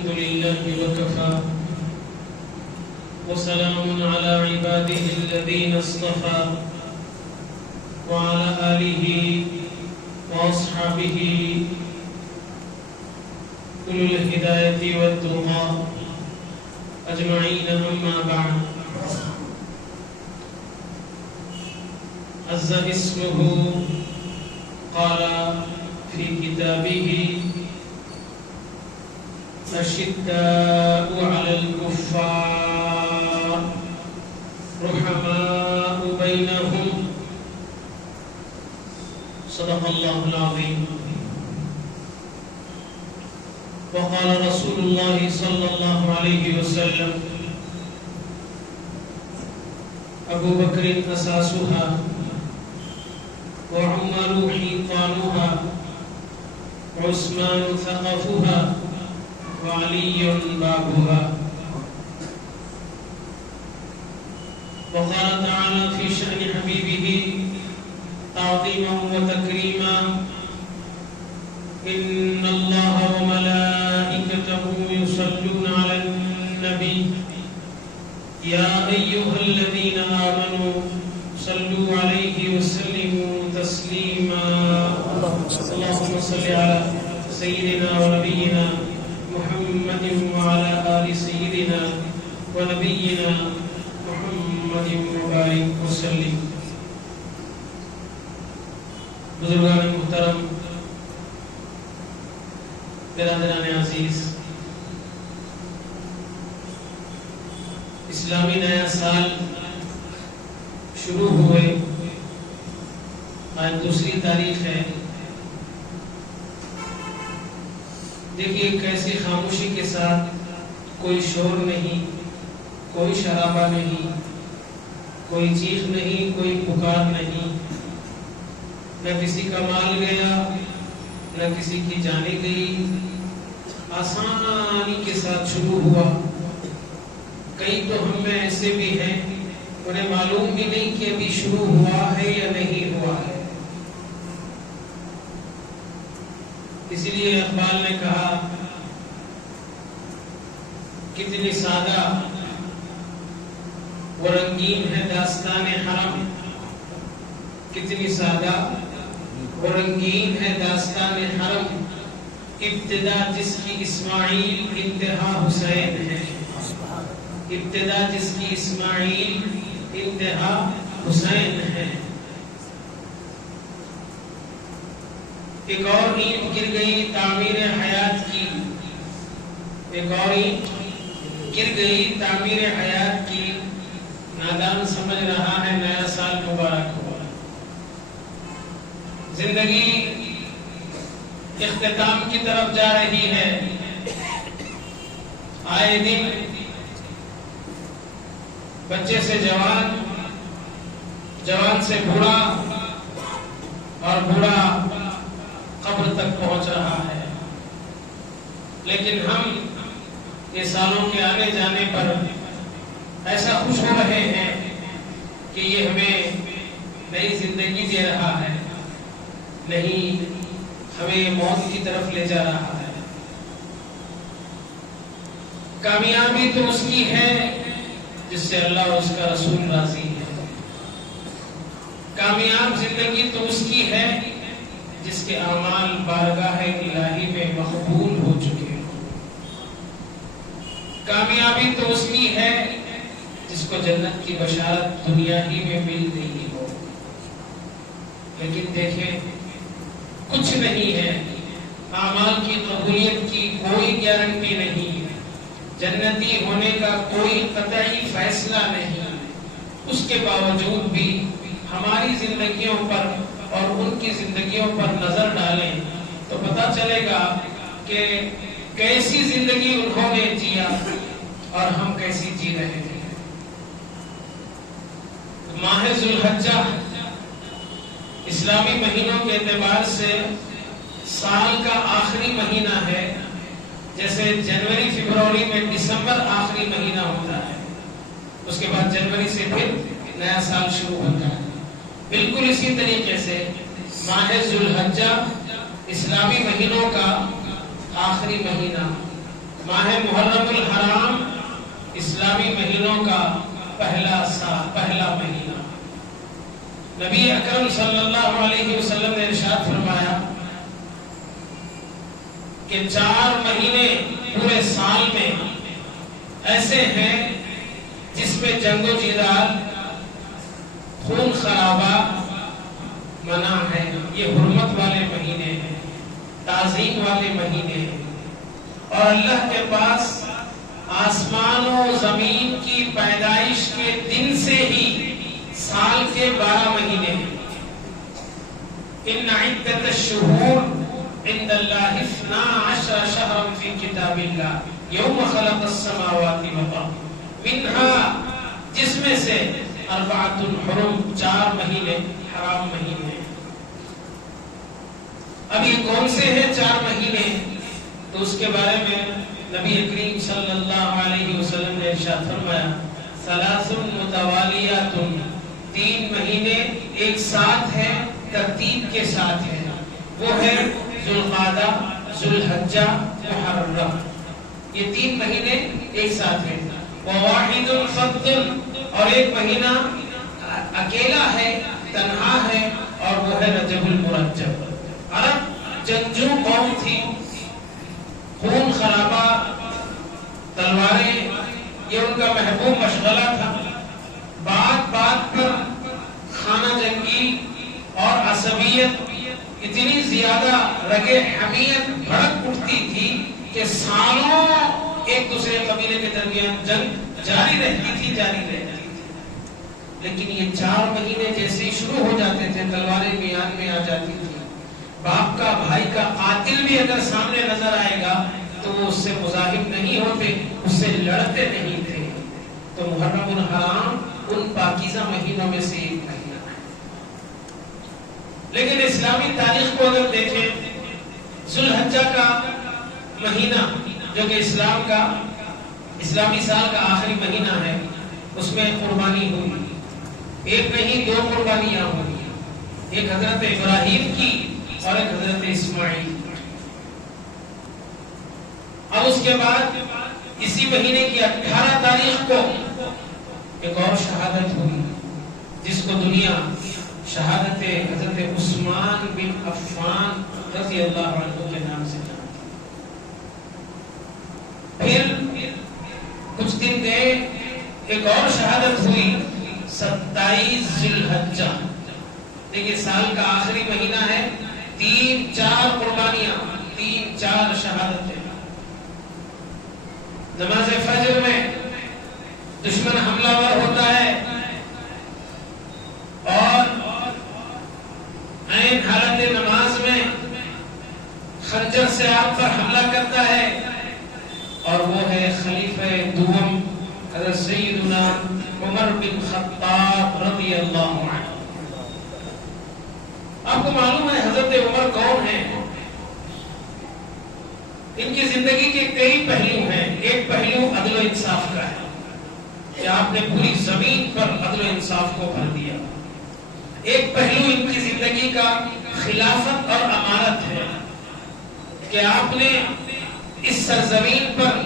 الحمد لله وكفى وسلام على عباده الذين اصطفى وعلى آله وأصحابه أولي الهداية والتقى أجمعين. أما بعد، عز اسمه قال في كتابه: أشداء على الكفار رحماء بينهم. صدق الله العظيم. وقال رسول الله صلى الله عليه وسلم: أبو بكر أساسها وعمر حيطانها وعثمان ثقفها وعلي بابها. وقال تعالى في شأن حبيبه تعظيما وتكريما: إن الله وملائكته يصلون على النبي يا أيها الذين آمنوا صلوا عليه وسلموا تسليما. اللهم صل على سيدنا ونبينا محمد وعلى آل سيدنا ونبينا محمد وبارك وسلم. بزرگان محترم، برادران عزیز، اسلامی نیا سال شروع ہوئے، آج 2 تاریخ ہے. دیکھیے کیسی خاموشی کے ساتھ، کوئی شور نہیں، کوئی شرابہ نہیں، کوئی چیخ نہیں، کوئی پکار نہیں، نہ کسی کا مال گیا نہ کسی کی جانیں گئی. آسانی کے ساتھ شروع ہوا. کئی تو ہم میں ایسے بھی ہیں انہیں معلوم بھی نہیں کہ ابھی شروع ہوا ہے یا نہیں ہوا ہے. اس لیے اقبال نے کہا: کتنی سادہ و رنگین ہے داستان حرم، کتنی سادہ و رنگین ہے داستان حرم، ابتدا جس کی اسماعیل انتہا حسین ہے. ابتدا جس کی اسماعیل انتہا حسین ہے. ایک اور اینٹ گر گئی تعمیر حیات کی، ایک اور اینٹ گر گئی تعمیر حیات کی. نادان سمجھ رہا ہے نیا سال مبارک ہوا. زندگی اختتام کی طرف جا رہی ہے. آئے دن بچے سے جوان، جوان سے بوڑھا اور بوڑھا قبر تک پہنچ رہا ہے. لیکن ہم یہ سالوں کے آنے جانے پر ایسا خوش ہو رہے ہیں کہ یہ ہمیں نئی زندگی دے رہا ہے، نہیں ہمیں موت کی طرف لے جا رہا ہے. کامیابی تو اس کی ہے جس سے اللہ اور اس کا رسول راضی ہے. کامیاب زندگی تو اس کی ہے جس کے اعمال بارگاہ الہی میں مقبول ہو چکے ہیں. کامیابی تو اس کی ہے جس کو جنت کی بشارت دنیا ہی میں مل گئی ہو. لیکن دیکھیں کچھ نہیں ہے، اعمال کی قبولیت کی کوئی گارنٹی نہیں، جنتی ہونے کا کوئی قطعی فیصلہ نہیں. اس کے باوجود بھی ہماری زندگیوں پر اور ان کی زندگیوں پر نظر ڈالیں تو پتہ چلے گا کہ کیسی زندگی انہوں نے جیا اور ہم کیسی جی رہے ہیں. ماہ ذوالحجہ اسلامی مہینوں کے اعتبار سے سال کا آخری مہینہ ہے. جیسے جنوری فروری میں دسمبر آخری مہینہ ہوتا ہے، اس کے بعد جنوری سے پھر نیا سال شروع ہوتا ہے. بالکل اسی طریقے سے ماہ ذوالحجہ اسلامی مہینوں کا آخری مہینہ ماہ محرم الحرام اسلامی مہینوں کا پہلا مہینہ. نبی اکرم صلی اللہ علیہ وسلم نے ارشاد فرمایا کہ 4 مہینے پورے سال میں ایسے ہیں جس میں جنگ و جدال، خون خرابہ منع ہے. یہ حرمت والے مہینے ہیں، تعظیم والے مہینے ہیں، اور اللہ کے پاس آسمان و زمین کی پیدائش کے دن سے ہی سال کے 12 مہینے ہیں. ان عدت الشہور عند اللہ 12 شہرا فی کتاب اللہ یوم خلق السماوات والارض منها، جس میں سے 4 حرم، 4 مہینے حرام مہینے. اب یہ کون سے ہیں 4 مہینے؟ تو اس کے بارے میں نبی کریم صلی اللہ علیہ وسلم نے ارشاد فرمایا 3 متوالیات، 3 مہینے ایک ساتھ ہیں، ترتیب کے ساتھ ہیں. وہ ہے ذوالقعدہ، ذوالحجہ، محرم. یہ 3 مہینے ایک ساتھ ہیں. وواحد فض، اور ایک مہینہ اکیلا ہے، تنہا ہے، اور وہ ہے رجب المرجب. عرب جنگجو قوم تھی، خون خرابہ، تلواریں، یہ ان کا محبوب مشغلہ تھا. بات بات پر خانہ جنگی اور عصبیت اتنی زیادہ، رگے حمیت بھڑک اٹھتی تھی کہ سالوں ایک دوسرے قبیلے کے درمیان جنگ جاری رہتی تھی. لیکن یہ 4 مہینے جیسے ہی شروع ہو جاتے تھے، تلواریں میان میں آ جاتی تھی. باپ کا، بھائی کا قاتل بھی اگر سامنے نظر آئے گا تو وہ اس سے مزاحم نہیں ہوتے، اس سے لڑتے نہیں تھے. تو محرم الحرام ان پاکیزہ مہینوں میں سے ایک مہینہ ہے. لیکن اسلامی تاریخ کو اگر دیکھیں، ذوالحجہ کا مہینہ جو کہ اسلامی سال کا آخری مہینہ ہے، اس میں قربانی ہوئی. ایک نہیں 2 قربانیاں ہوئی، ایک حضرت ابراہیم کی اور ایک حضرت اسماعیل. اب اس کے بعد اسی مہینے کی 18 تاریخ کو ایک اور شہادت ہوئی، جس کو دنیا شہادت حضرت عثمان بن عفان رضی اللہ عنہ کے نام سے جانتی. پھر کچھ دن گئے، ایک اور شہادت ہوئی 27 ذوالحجہ. دیکھیے سال کا آخری مہینہ ہے، 3-4 قربانیاں، 3-4 شہادتیں. نماز فجر میں دشمن حملہ ور ہوتا ہے اور عین حالت نماز میں خنجر سے آپ پر حملہ کرتا ہے، اور وہ ہے خلیفہ دوم حضرت سیدنا عمر بن خطاب رضی اللہ عنہ. آپ کو معلوم ہے حضرت عمر کون ہیں؟ ان کی زندگی کے کئی پہلو ہیں. ایک پہلو عدل و انصاف کا ہے کہ آپ نے پوری زمین پر عدل و انصاف کو بھر دیا. ایک پہلو ان کی زندگی کا خلافت اور امارت ہے کہ آپ نے اس سرزمین پر،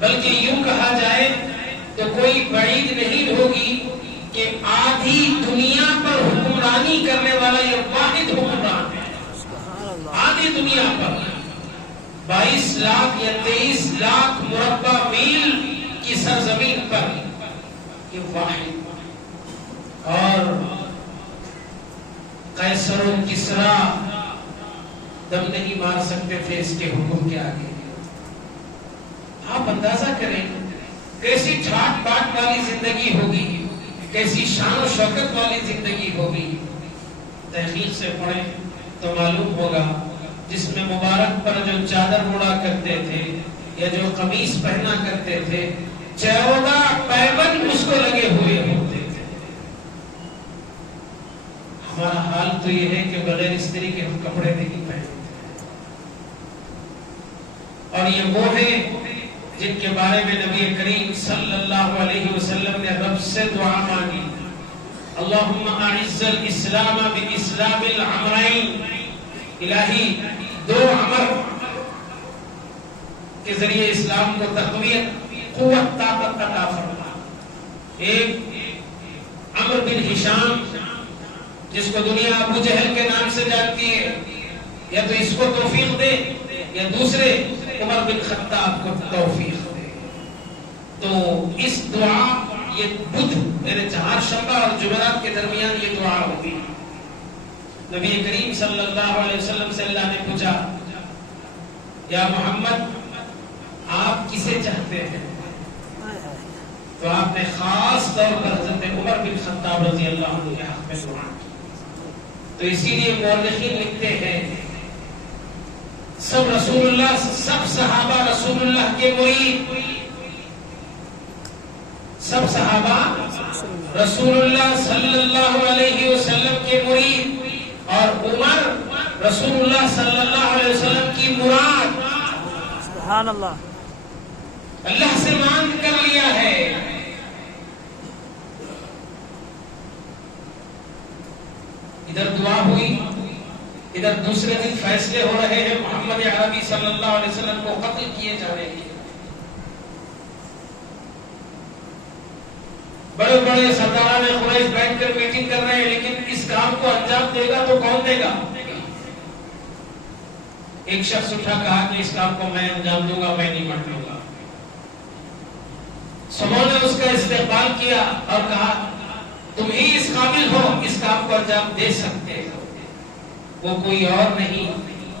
بلکہ یوں کہا جائے تو کوئی بعید نہیں ہوگی کہ آدھی دنیا پر حکمرانی کرنے والا یہ واحد حکمران ہے. آدھی دنیا پر 22 لاکھ یا 23 لاکھ مربع میل کی سرزمین پر یہ واحد. اور قیصر و کسریٰ دم نہیں مار سکتے تھے اس کے حکم کے آگے. آپ اندازہ کریں کیسی ٹھاٹ باٹ والی زندگی ہوگی، کیسی شان و شوکت والی زندگی ہوگی. تحقیق سے پڑھیں تو معلوم ہوگا جس میں مبارک پر جو چادر اڑا کرتے تھے یا جو قمیص پہنا کرتے تھے 14 پیبند اس کو لگے ہوئے ہوتے تھے. ہمارا حال تو یہ ہے کہ بغیر استری کے ہم کپڑے نہیں پہنتے. اور یہ وہ ہیں جن کے بارے میں نبی کریم صلی اللہ علیہ وسلم نے رب سے دعا مانگی، اللہم اعز الاسلام باسلام العمرین. الہی 2 عمر کے ذریعے اسلام کو تقویت، قوت، طاقت عطا فرما۔ ایک عمرو بن ہشام جس کو دنیا ابو جہل کے نام سے جانتی ہے، یا تو اس کو توفیق دے یا دوسرے عمر بن خطاب کو توفیق دے۔ تو اس دعا، یہ بدھ میرے چہارشنبہ اور جمعرات کے درمیان یہ دعا ہوگی۔ نبی کریم صلی اللہ علیہ وسلم سے اللہ نے پوچھا، یا محمد آپ کسے چاہتے ہیں؟ تو آپ نے خاص طور پر حضرت عمر بن خطاب رضی اللہ عنہ کے حق میں دعا کی۔ تو اسی لیے مورخین لکھتے ہیں سب صحابہ رسول اللہ کے مرید، سب صحابہ رسول اللہ صلی اللہ علیہ وسلم کے مرید، اور عمر رسول اللہ صلی اللہ علیہ وسلم کی مراد۔ سبحان اللہ، اللہ سے مانگ کر لیا ہے۔ ادھر دعا ہوئی، ادھر دوسرے دن فیصلے ہو رہے ہیں، محمد عربی صلی اللہ علیہ وسلم کو قتل کیے جا رہے ہیں۔ بڑے بڑے سرداران قریش بیٹھ کر میٹنگ کر رہے ہیں، لیکن اس کام کو انجام دے گا تو کون دے گا؟ ایک شخص اٹھا کہا کہ اس کام کو میں انجام دوں گا، میں نہیں مٹ لوں گا۔ سبوں نے اس کا استقبال کیا اور کہا تم ہی اس قابل ہو، اس کام کو انجام دے سکتے ہو۔ وہ کوئی اور نہیں،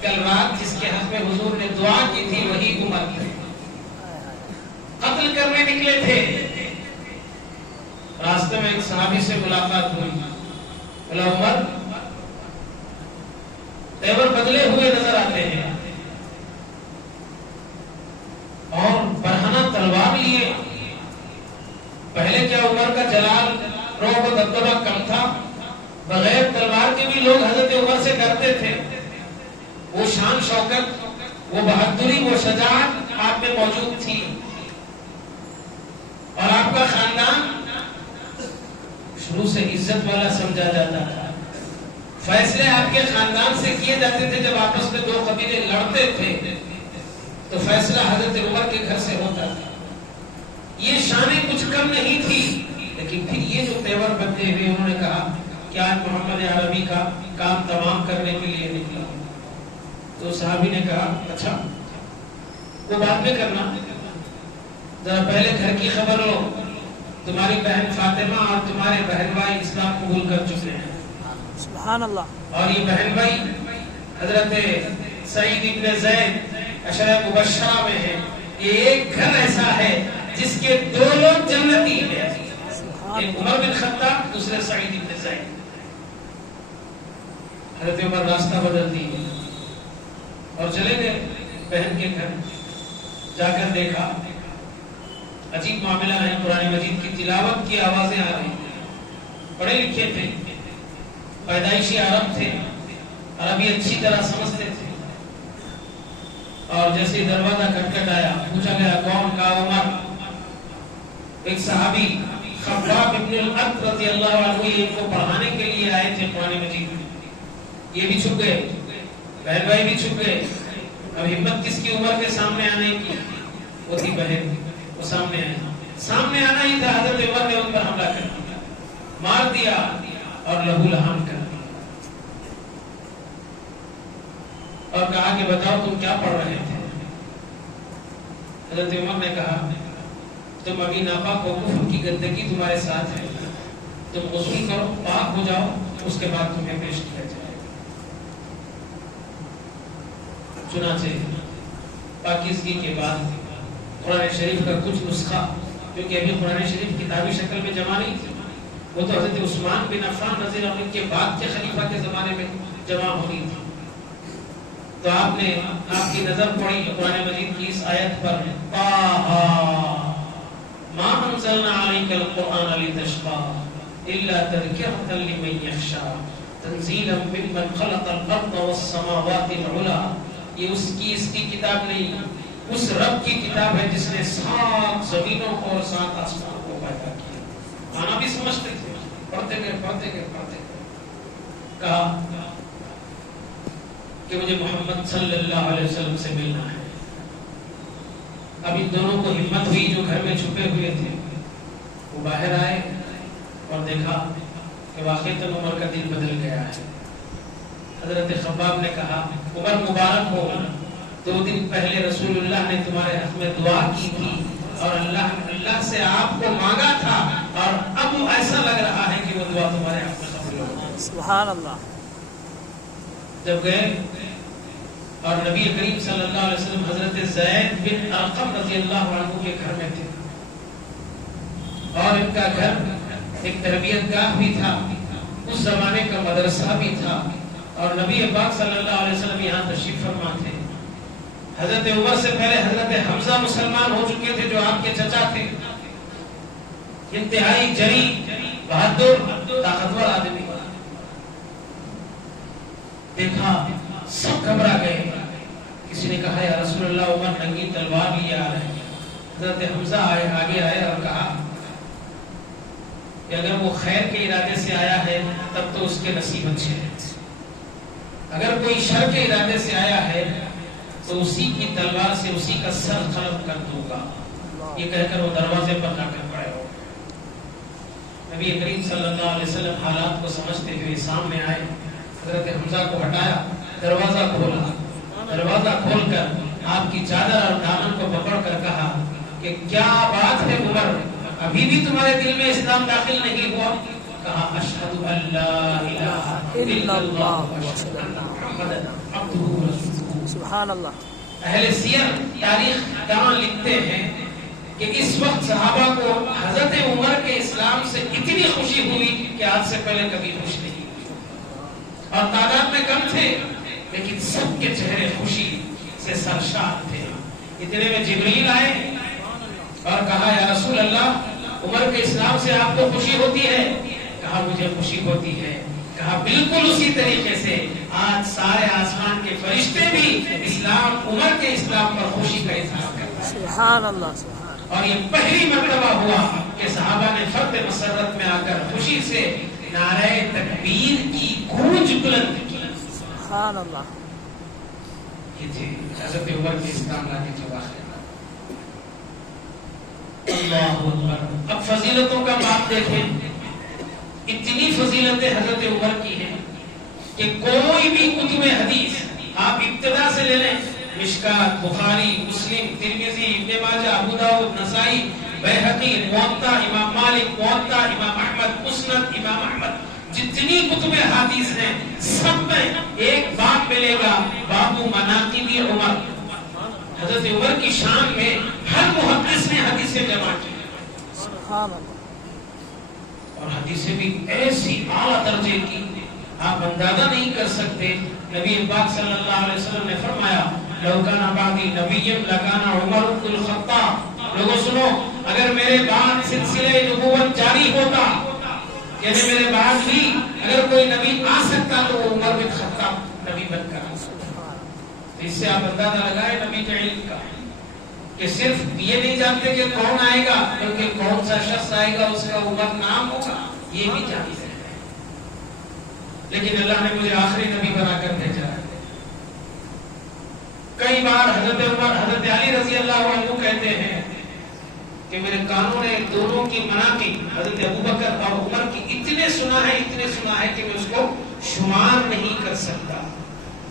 کل رات جس کے حق میں حضور نے دعا کی تھی وہی عمر تھے۔ قتل کرنے نکلے تھے، راستے میں ایک صحابی سے ملاقات ہوئی، بولا عمر تیور بدلے ہوئے نظر آتے ہیں اور برہنہ تلوار لیے۔ پہلے کیا عمر کا جلال، رعب و دبدبہ کم تھا؟ بغیر تلوار کے بھی لوگ حضرت عمر سے ڈرتے تھے۔ وہ شان شوکت، وہ بہادری، وہ شجاعت آپ میں موجود تھی، اور آپ کا خاندان شروع سے عزت والا سمجھا جاتا تھا۔ فیصلے آپ کے خاندان سے کیے جاتے تھے۔ جب آپس میں دو قبیلے لڑتے تھے تو فیصلہ حضرت عمر کے گھر سے ہوتا تھا۔ یہ شانیں کچھ کم نہیں تھی، لیکن پھر یہ جو تیور بندے ہوئے، انہوں نے کہا کہ آج محمد عربی کا کام تمام کرنے کے لیے نکلا۔ تو صحابی نے کہا اچھا وہ بعد میں کرنا، ذرا پہلے گھر کی خبر لو، تمہاری بہن فاطمہ اور تمہارے بہن بھائی اسلام قبول کر چکے ہیں۔ سبحان اللہ، اور یہ بہن بھائی حضرت سعید ابن زید عشرہ مبشرہ میں ہیں۔ یہ ایک گھر ایسا ہے جس کے دو لوگ جنتی ہیں، ایک عمر بن خطاب، دوسرے سعید ابن زید۔ حضرت عمر راستہ بدل دی اور چلے گئے بہن کے گھر۔ جا کر دیکھا عجیب معاملہ ہے، قرآن مجید کی تلاوت کی آوازیں آ رہی ہیں۔ پڑھے لکھے تھے، پیدائشی عرب تھے، عربی اچھی طرح سمجھتے تھے، اور جیسے دروازہ کھٹکھٹایا، پوچھا گیا کون؟ کا عمر۔ ایک صحابی خباب ابن الارت رضی اللہ عنہ ان کو پڑھانے کے لیے آئے تھے قرآن مجید۔ یہ بھی چھپ گئے، بہن بھائی بھی چھپ گئے۔ اب ہمت کس کی عمر کے سامنے آنے کی؟ وہ تھی بہن، وہ سامنے آئے۔ سامنے آنا ہی تھا، حضرت عمر نے ان پر حملہ کر دیا، مار دیا اور لہو لہان کر دیا، اور کہا کہ بتاؤ تم کیا پڑھ رہے تھے؟ حضرت عمر نے کہا تم ابھی ناپاک ہو، کفر کی گندگی تمہارے ساتھ ہے، تم غسل کرو، پاک ہو جاؤ، اس کے بعد تمہیں پیش کیا جائے۔ چنانچہ پاکیزگی کے بعد قرآن شریف کا کچھ نسخہ، کیونکہ ابھی قرآن شریف کتابی شکل میں جمع نہیں تھی، وہ تو حضرت عثمان بن عفان رضی اللہ عنہ کے بعد کے خلیفہ کے زمانے میں جمع ہوئی تھی۔ تو آپ نے، آپ کی نظر پڑی قرآن مجید کی اس آیت پر، ما انزلنا علیک القرآن لتشقى الا تذکرۃ لمن یخشی تنزیلا ممن خلق الارض والسماوات العلی۔ یہ اس کی کتاب نہیں، اس رب کی کتاب ہے جس نے 7 زمینوں کو اور 7 آسمانوں کو پیدا کیا۔ مانا بھی سمجھتے تھے، پڑھتے گئے۔ کہا کہ مجھے محمد صلی اللہ علیہ وسلم سے ملنا ہے۔ اب ان دونوں کو ہمت ہوئی جو گھر میں چھپے ہوئے تھے، وہ باہر آئے اور دیکھا کہ واقعتاً عمر کا دل بدل گیا ہے۔ حضرت خباب نے کہا عمر مبارک ہو، 2 دن پہلے رسول اللہ نے تمہارے حق میں دعا کی تھی اور اللہ سے آپ کو مانگا تھا، اور اب ایسا لگ رہا ہے کہ وہ دعا تمہارے حق میں قبول ہو گئی۔ سبحان اللہ۔ جب گئے اور نبی کریم صلی اللہ علیہ وسلم حضرت زید بن ارقم رضی اللہ عنہ کے گھر میں تھے، اور ان کا گھر ایک تربیت گاہ بھی تھا، اس زمانے کا مدرسہ بھی تھا، اور نبی پاک صلی اللہ علیہ وسلم یہاں تشریف فرما تھے۔ حضرت عمر سے پہلے حضرت حمزہ مسلمان ہو چکے تھے جو آپ کے چچا تھے، انتہائی جری، بہادر، طاقتور آدمی۔ دیکھا سب گھبرا گئے، کسی نے کہا یا رسول اللہ عمر ننگی تلوار لیے آ رہے ہیں۔ حضرت حمزہ آگے آئے اور کہا کہ اگر وہ خیر کے ارادے سے آیا ہے تب تو اس کے نصیب اچھے ہیں، اگر کوئی شر کے ارادے سے آیا ہے تو اسی کی تلوار سے اسی کا سر قلم کر دوں گا۔ یہ کہہ کر وہ دروازے پر جا کر پڑے ہو۔ نبی کریم صلی اللہ علیہ وسلم حالات کو سمجھتے ہوئے سامنے آئے، حضرت حمزہ کو ہٹایا، دروازہ کھولا، دروازہ کھول کر آپ کی چادر اور دامن کو پکڑ کر کہا کہ کیا بات ہے عمر، ابھی بھی تمہارے دل میں اسلام داخل نہیں ہوا؟ کہا اشہد ان لا الہ الا اللہ واشہد ان محمدن عبدہ ورسولہ۔ سبحان اللہ۔ اہل سیر تاریخ داں لکھتے ہیں کہ اس وقت صحابہ کو حضرت عمر کے اسلام سے اتنی خوشی ہوئی کہ آج سے پہلے کبھی خوش نہیں ہوئی، اور تعداد میں کم تھے لیکن سب کے چہرے خوشی سے سرشار تھے۔ اتنے میں جبریل آئے اور کہا یا رسول اللہ عمر کے اسلام سے آپ کو خوشی ہوتی ہے؟ کہا مجھے خوشی ہوتی ہے۔ کہا بالکل اسی طریقے سے آج سارے آسمان کے فرشتے بھی اسلام عمر کے اسلام پر خوشی کا اظہار کرتے ہیں۔ سبحان اللہ، سبحان اللہ۔ اور یہ پہلی مرتبہ ہوا کہ صحابہ نے فرد مسرت میں آ کر خوشی سے نعرہ تکبیر کی گونج بلند کی۔ سبحان اللہ۔ یہ تھے حضرت عمر کے اسلام لانے کے واقعہ۔ اللہ اکبر۔ اب فضیلتوں کا بات دیکھیں، اتنی فضیلتیں حضرت عمر کی ہیں کہ کوئی بھی کتب حدیث آپ ابتدا سے لے لیں، مشکات، بخاری، مسلم، ترمذی، ابن ماجہ، ابو داؤد، نسائی، بیہقی، موطا امام مالک، موطا امام احمد، مسند امام احمد، جتنی کتب حدیث ہیں سب میں ایک باب ملے گا، باب مناقب عمر۔ حضرت عمر کی شان میں ہر محدث نے حدیثیں جمع کی، سبحان اللہ۔ اور حدیثیں بھی ایسی اعلیٰ درجے کی آپ اندازہ نہیں کر سکتے۔ نبی پاک صلی اللہ علیہ وسلم نے فرمایا لو کان بعدی نبی لکان عمر بن الخطاب۔ لوگوں سنو، اگر میرے بعد سلسلہ نبوت جاری ہوتا، یعنی میرے بعد بھی اگر کوئی نبی آ سکتا تو وہ عمر بن خطاب نبی بن کر آ سکتا۔ اس سے آپ اندازہ لگائیں نبی کے علم کا، کہ صرف یہ نہیں جانتے کہ کون آئے گا بلکہ کون سا شخص آئے گا، اس کا عمر نام ہوگا، یہ بھی جانتے ہیں۔ لیکن اللہ نے مجھے آخری نبی بنا کر بھیجا ہے۔ کئی بار حضرت عمر، حضرت علی رضی اللہ عنہ کہتے ہیں کہ میرے کانوں نے دونوں کی مناقب حضرت ابوبکر اور عمر کی اتنے سنا ہے کہ میں اس کو شمار نہیں کر سکتا۔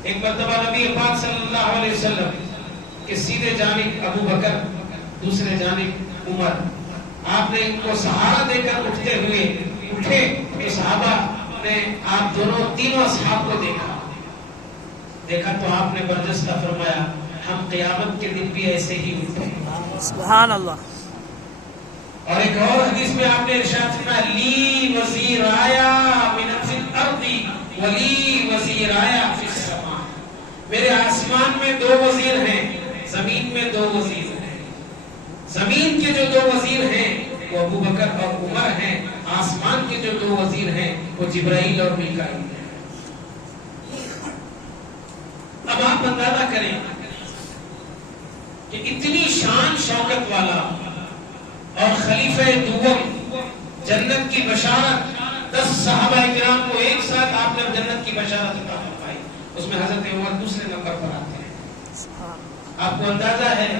ایک مرتبہ نبی پاک صلی اللہ علیہ وسلم کہ سیدھے جانب ابوبکر، دوسرے جانب عمر، آپ نے ان کو سہارا دے کر اٹھے تو صحابہ نے آپ تینوں اصحاب کو دیکھا تو آپ نے برجستہ فرمایا ہم قیامت کے دن بھی ایسے ہی اٹھیں۔ سبحان اللہ۔ اور ایک اور حدیث میں آپ نے ارشاد فرمایا لی وزیرایا من فی الارض ولی وزیرایا فی السماء۔ میرے آسمان میں 2 وزیر ہیں، زمین میں 2 وزیر ہیں۔ زمین کے جو 2 وزیر ہیں وہ ابوبکر اور عمر ہیں، آسمان کے جو 2 وزیر ہیں وہ جبرائیل اور میکائیل ہیں۔ اب آپ اندازہ کریں کہ اتنی شان شوکت والا اور خلیفہ دوم، جنت کی بشارت 10 صحابہ کرام کو ایک ساتھ آپ نے جنت کی بشارت عطا فرمائی، اس میں حضرت عمر دوسرے نمبر پر آتے ہیں۔ آپ کو اندازہ ہے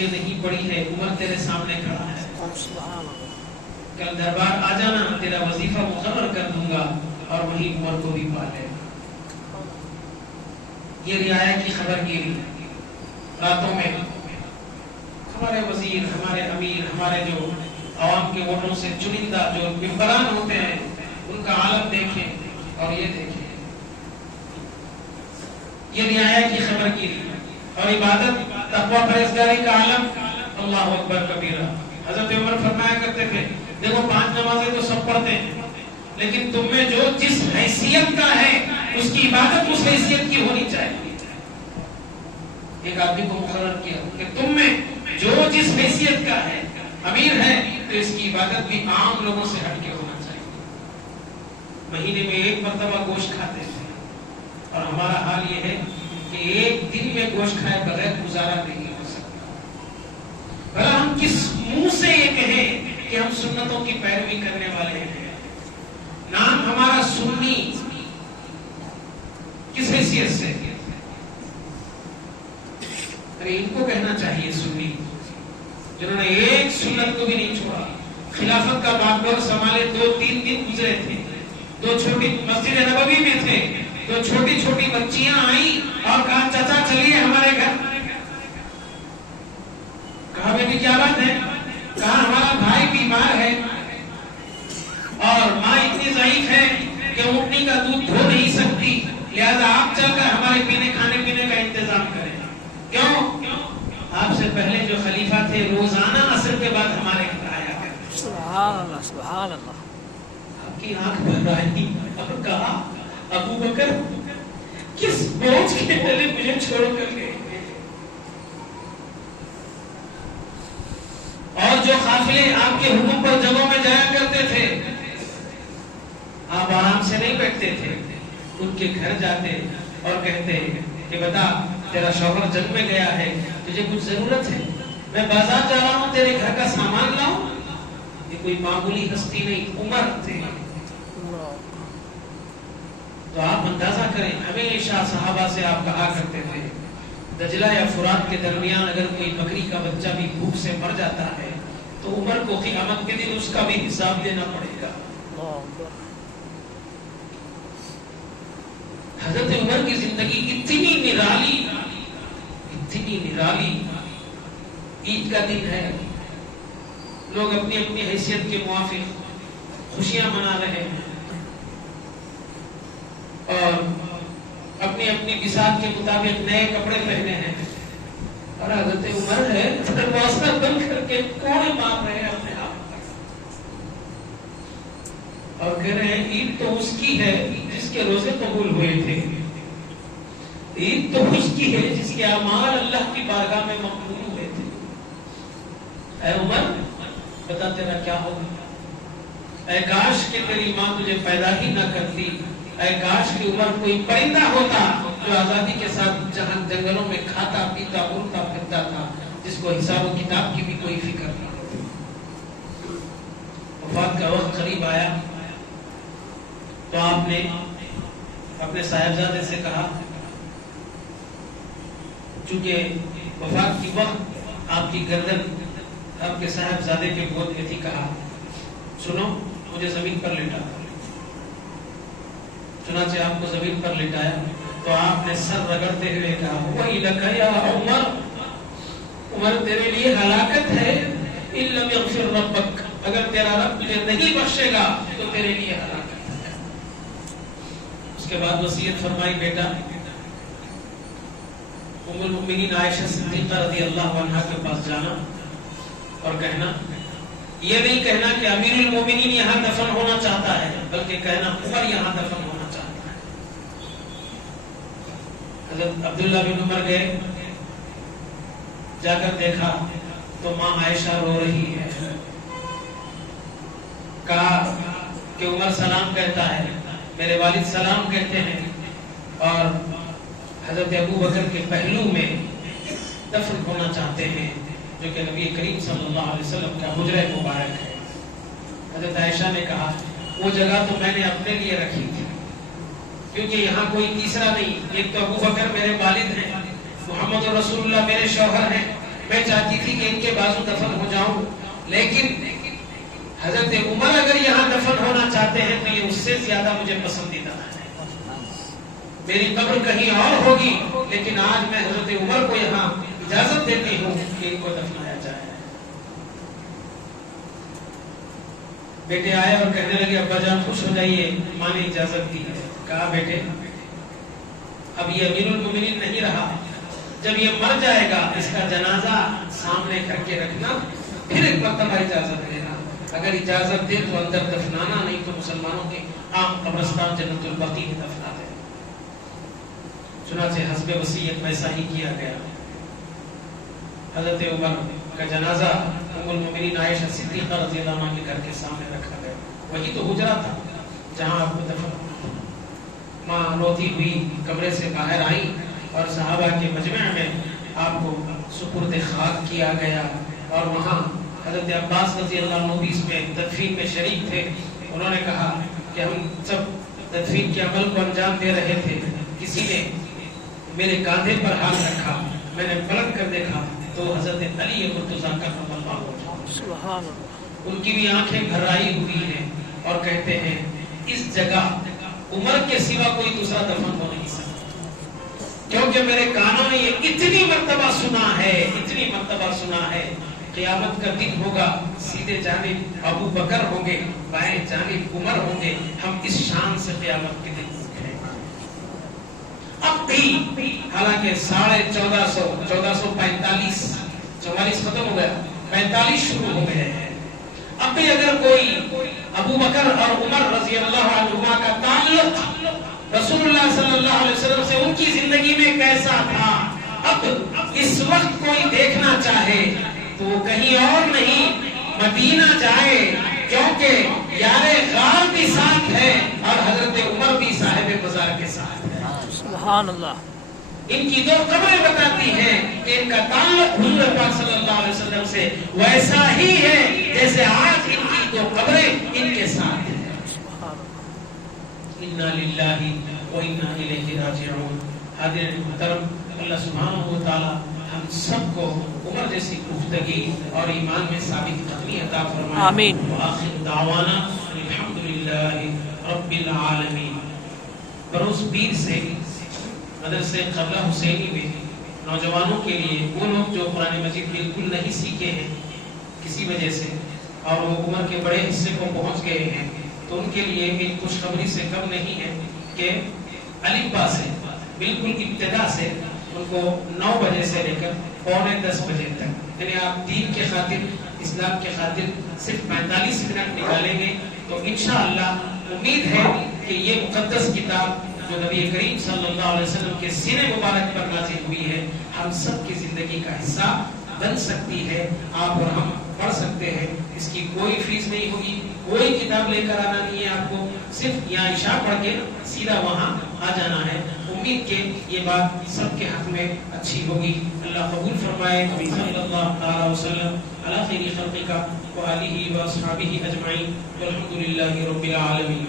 تجھے نہیں پڑی ہے، عمر تیرے سامنے کھڑا ہے، سبحان اللہ کل دربار آ جانا، تیرا وظیفہ مقرر کر دوں گا اور وہی عمر کو بھی پالے گا۔ یہ رعایا کی خبر گیری راتوں میں ہمارے وزیر، ہمارے امیر، ہمارے جو عوام کے ووٹوں سے چنندہ جو ممبران ہوتے ہیں، ان کا عالم دیکھیں اور یہ دیکھیں، یہ رعایا کی خبر گیری اور عبادت تقوی پرہیزگاری کا عالم۔ اللہ اکبر کبیرہ۔ حضرت عمر فرمایا کرتے تھے دیکھو 5 نمازیں تو سب پڑھتے ہیں، لیکن تم میں جو جس حیثیت کا ہے اس کی عبادت اس حیثیت کی ہونی چاہیے۔ ایک آدمی کو مقرر کیا کہ تم میں جو جس حیثیت کا ہے، امیر ہے تو اس کی عبادت بھی عام لوگوں سے ہٹ کے ہونا چاہیے۔ مہینے میں 1 مرتبہ گوشت کھاتے تھے اور ہمارا حال یہ ہے کہ 1 دن میں گوشت کھائے بغیر گزارا نہیں ہو سکتا۔ بھلا ہم کس منہ سے یہ کہیں کہ ہم سنتوں کی پیروی کرنے والے ہیں؟ نام ہمارا سنی کس حیثیت سے؟ ارے ان کو کہنا چاہیے سنی، جنہوں نے ایک سنت کو بھی نہیں چھوڑا، خلافت کا بابور سنبھالے 2-3 دن گزرے تھے، 2 چھوٹی مسجد نبوی میں تھے، 2 چھوٹی چھوٹی بچیاں آئیں اور کہا چچا چلیے ہمارے گھر۔ کہا بیٹی کیا بات ہے؟ کہا ہمارا بھائی بیمار ہے اور ماں اتنی ضعیف ہے کہ اونٹنی کا دودھ دھو نہیں سکتی، لہذا آپ چل کر ہمارے کھانے پینے کا انتظام کریں۔ کیوں؟ آپ سے پہلے جو خلیفہ تھے روزانہ عصر کے بعد ہمارے گھر آیا کرتے۔ سبحان اللہ سبحان اللہ۔ آپ کی آنکھ بھر آئی اور کہا ابو بکر کس بوجھ کے تلے مجھے چھوڑ کر گئے؟ اور جو قافلے آپ کے حکم پر جگہوں میں جایا کرتے تھے، آپ آرام سے نہیں بیٹھتے تھے، ان کے گھر جاتے اور کہتے کہ بتا تیرا شوہر جنگ میں گیا ہے، تجھے کچھ ضرورت ہے؟ میں بازار جا رہا ہوں، تیرے گھر کا سامان لاؤں؟ یہ کوئی معمولی ہستی نہیں، عمر تھے۔ تو آپ اندازہ کریں، ہمیشہ صحابہ سے آپ کہا کرتے تھے دجلہ یا فرات کے درمیان اگر کوئی بکری کا بچہ بھی بھوک سے مر جاتا ہے تو عمر کو قیامت کے دن اس کا بھی حساب دینا پڑے گا۔ حضرت عمر کی زندگی اتنی نرالی، اتنی نرالی۔ عید کا دن ہے، لوگ اپنی اپنی حیثیت کے موافق خوشیاں منا رہے ہیں اور اپنی اپنی بساط کے مطابق نئے کپڑے پہنے ہیں، اور حضرت عمر ہے دروازہ بند کر کے کوڑے مار رہے ہیں اپنے آپ اور کہہ رہے ہیں عید تو اس کی ہے جس کے روزے قبول ہوئے تھے، عید تو اس کی ہے جس کے اعمال اللہ کی بارگاہ میں مقبول ہوئے تھے۔ اے عمر بتا تیرا کیا ہوگا؟ اے کاش کہ تیری ماں تجھے پیدا ہی نہ کرتی، اے کاش کہ عمر کوئی پرندہ ہوتا جو آزادی کے ساتھ جہاں جنگلوں میں کھاتا پیتا اڑتا پھرتا تھا، جس کو حساب و کتاب کی بھی کوئی فکر نہ ہوتی۔ وفات کا وقت قریب آیا تو آپ نے اپنے صاحبزادے سے کہا، چونکہ وفات کی وقت آپ کی گردن آپ کے صاحبزادے کے گود میں تھی، کہا سنو مجھے زمین پر لٹا۔ چنانچہ آپ کو زمین پر لٹایا تو آپ نے سر رگڑتے ہوئے کہا وَإِلَكَ يَا عمر، عمر تیرے لیے ہلاکت ہے، إِن لَمْ يَغْفِرْ رَبَّكَ، اگر تیرا رب تجھے نہیں بخشے گا تو تیرے لیے ہلاکت ہے۔ اس کے بعد وصیت فرمائی بیٹا ام المؤمنین عائشہ صدیقہ رضی اللہ عنہا کے پاس جانا اور کہنا، یہ نہیں کہنا کہ امیر المومنین یہاں دفن ہونا چاہتا ہے، بلکہ کہنا عمر یہاں دفن ہونا چاہتا ہے۔ حضرت عبداللہ بن عمر گئے، جا کر دیکھا تو ماں عائشہ رو رہی ہے۔ کہا کہ عمر سلام کہتا ہے، میرے والد سلام کہتے ہیں، اور حضرت ابو بکر کے پہلو میں دفن ہونا چاہتے ہیں، جو کہ نبی کریم صلی اللہ علیہ وسلم کا حجرہ مبارک ہے۔ حضرت عائشہ نے کہا وہ جگہ تو میں نے اپنے لیے رکھی تھی، کیونکہ یہاں کوئی تیسرا نہیں، ایک تو ابو بکر میرے والد ہیں، محمد رسول اللہ میرے شوہر ہیں، میں چاہتی تھی کہ ان کے بازو دفن ہو جاؤں، لیکن حضرت عمر اگر یہاں دفن ہونا چاہتے ہیں تو یہ اس سے زیادہ مجھے پسندیدہ ہے، میری قبر کہیں اور ہوگی، لیکن آج میں حضرت عمر کو یہاں اجازت دیتی ہوں کہ ان کو دفنایا جائے۔ بیٹے آئے اور کہنے لگے ابا جان خوش ہو جائیے، ماں نے اجازت دی ہے۔ کہا بیٹے اب یہ امیر المومنین نہیں رہا، جب یہ مر جائے گا اس کا جنازہ سامنے کر کے رکھنا، پھر ایک مرتبہ اجازت دینا، اگر اجازت دے تو اندر دفنانا، نہیں تو مسلمانوں کے عام قبرستان جنت البقیع میں دفنا دے۔ چنانچہ حسب وصیت ویسا ہی کیا گیا۔ حضرت عمر کا جنازہ ام المومنین عائشہ صدیقہ رضی اللہ عنہا کے گھر کے سامنے رکھا گیا، وہی تو حجرہ تھا جہاں آپ کو دفن۔ ماں روتی ہوئی کمرے سے باہر آئی اور صحابہ کے مجمع میں آپ کو سپرد خاک کیا گیا، اور وہاں حضرت عباس رضی اللہ عنہ بھی اس میں تدفین میں شریک تھے۔ انہوں نے کہا کہ ہم سب تدفین کے عمل کو انجام دے رہے تھے، کسی نے میرے کاندھے پر ہاتھ رکھا، میں نے پلٹ کر دیکھا تو حضرت علی مرتضیٰ کا اللہ سبحان اللہ، ان کی بھی آنکھیں بھرائی ہوئی ہیں اور کہتے ہیں اس جگہ عمر کے سوا کوئی دوسرا دفن ہو نہیں سکتا، کیونکہ میرے کانوں نے یہ اتنی مرتبہ سنا ہے، اتنی مرتبہ سنا ہے، قیامت کا دن ہوگا، سیدھے جانب ابو بکر ہوں گے، بائیں جانب عمر ہوں گے، ہم اس شان سے قیامت کے دن اٹھیں۔ اب بھی حالانکہ 1445 44 ختم ہو گیا، 45 شروع ہو گئے ہیں، اب بھی اگر کوئی ابو بکر اور عمر رضی اللہ عنہما کا تعلق رسول اللہ صلی اللہ علیہ وسلم سے ان کی زندگی میں کیسا تھا، اب اس وقت کوئی دیکھنا چاہے تو وہ کہیں اور نہیں مدینہ جائے، کیونکہ یار غار بھی ساتھ ہے اور حضرت عمر بھی صاحب مزار کے ساتھ ہے۔ سبحان اللہ، ان کی دو قبریں بتاتی ہیں کہ ان کا تعلق حضور پاک صلی اللہ علیہ وسلم سے ویسا ہی ہے جیسے آج ان کی دو قبریں ان کے ساتھ ہیں۔ انا للہ و انا الیہ راجعون۔ حاضرین محترم، اللہ سبحانہ و تعالی ہم سب کو عمر جیسی پختگی اور ایمان میں ثابت قدمی عطا فرمائے۔ آمین۔ وآخر دعوانا الحمدللہ رب العالمین۔ بروز پیر سے مدرسے قبلہ حسینی میں نوجوانوں کے لیے، وہ لوگ جو قرآن مجید بالکل نہیں سیکھے ہیں کسی وجہ سے اور وہ عمر کے بڑے حصے کو پہنچ گئے ہیں، تو ان کے لیے ایک خوشخبری سے کم نہیں ہے کہ الف با سے بالکل ابتدا سے ان کو 9 بجے سے لے کر 9:45 بجے تک، یعنی آپ دین کے خاطر، اسلام کے خاطر صرف 45 منٹ نکالیں گے تو انشاءاللہ امید ہے کہ یہ مقدس کتاب جو نبی کریم صلی اللہ علیہ وسلم کے سینے مبارک پر نازل ہوئی ہے، ہم سب کی زندگی کا حصہ بن سکتی ہے، آپ اور ہم پڑھ سکتے ہیں۔ اس کی کوئی فیس نہیں ہوگی، کوئی کتاب لے کر آنا نہیں ہے، آپ کو صرف یہاں عشاء پڑھ کے سیدھا وہاں آ جانا ہے۔ امید کہ یہ بات سب کے حق میں اچھی ہوگی۔ اللہ قبول فرمائے۔ صلی اللہ علیہ وسلم علی خیر خلقہ و آلہ و اصحابہ اجمعین، والحمد للہ رب العالمین۔